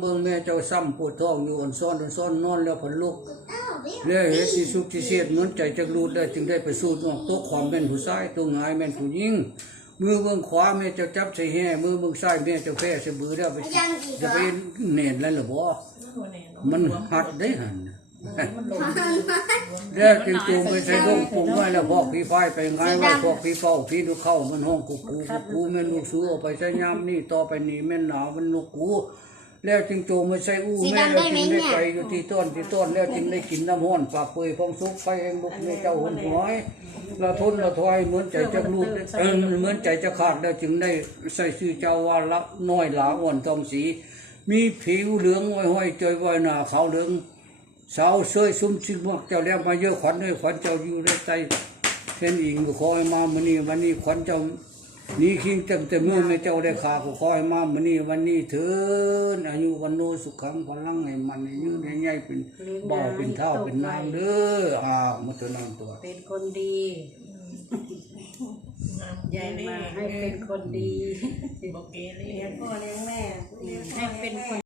เบิ่งแม่เจ้าซ้ำปวดท้องอยู่อ่อนซ้อนอ่อนซ้อนนอนแล้วผลลุกแล้วเฮ็ดสิสุขที่เสียดเหมือนใจจักรูดได้จึงได้ไปสู่นอกตัวความเป็นผู้ชายตัวหงายแม่นผู้หญิงมือเบิ่งขวาแม่เจ้าจับใส่แห่มือเบิ่งซ้ายแม่เจ้าแพ้ใส่บือแล้วไปจะไปเน่นแล้วเหรอบ่มันหัดได้หั่นเรียกจริงๆไปใส่ลงปรุงไว้แล้วพอกพี่ไฟไปไงไว้พอกพี่เฝ้าพี่ดูเข้ามันห้องกูกูกูกูแม่นลูกสู้เอาไปใช้ยามนี่ต่อไปนี่แม่นหนาวมันลูกกู แล้วจึงโจมมาใส่อู้แม่แล้วจึงได้ไปอยู่ที่ต้นที่ต้นแล้วจึงได้กินน้ำห้อนปากเปื่อยพองสุกไปเองลูกแม่เจ้าหุ่นหอยละทนละถอยเหมือนใจจะลูกเออเหมือนใจจะขาดแล้วจึงได้ใส่ชื่อเจ้าว่าละน้อยหลาอ่อนทองสี มีผิวเหลืองห้อยๆจอยไว้หน้าขาวเหลืองสาวเสยซุ่มชิมวกเจ้าแล้วมาเยอะขวัญด้วยขวัญเจ้าอยู่ในใจเช่นอิงก็คอยมามื้อนี้วันนี้ขวัญเจ้า นี่คิงจังแต่เมื่อไม่เจ้าได้ขาก็คอยมามื้อนี้วันนี้เถินอายุวันโนสุขังพลังให้มันให้ยืนให้ใหญ่เป็นเบาเป็นเท่าเป็นนางเด้ออ้าวมาตัวนางตัว เป็นคนดียายมาให้เป็นคนดีบอกเกเรเลี้ยงพ่อเลี้ยงแม่ให้เป็นคน